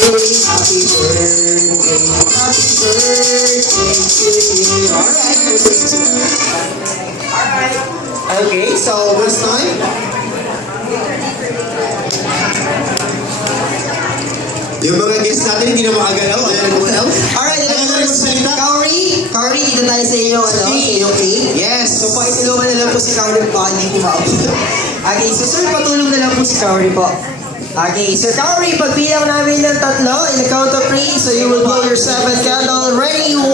happy birthday to you. Alright. Okay, so this time. Yung mga guests natin hindi na makagalaw. Alright, Cory, dito tayo sa inyo, sa iyong cake. Yes. So, pakitulungan na lang po si Cory baka hindi kumaabot. Okay, so sir, patulong na lang po si Cory po. Okay, so Cory, pagbilang namin ng 3, in the count of 3, so you will blow your 7th candle. Ready? 1,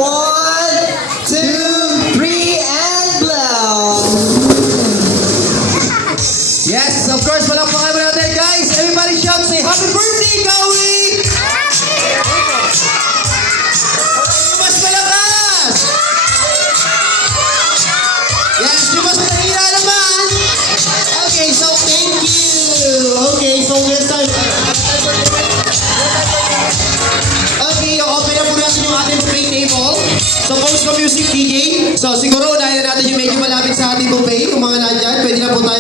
2, 3, and blow! Yes, of course, palakpakan mo natin, guys. Everybody shout, say, happy birthday, Cory! Mas malakas! Yes, you must mahira naman! Okay, so thank you! Okay, so next time. Okay, open na po natin yung ating buffet table. So, post the music, DJ. So, siguro, unahin na natin yung medyo malapit sa ating buffet. Kung mga nandyan, pwede na po tayo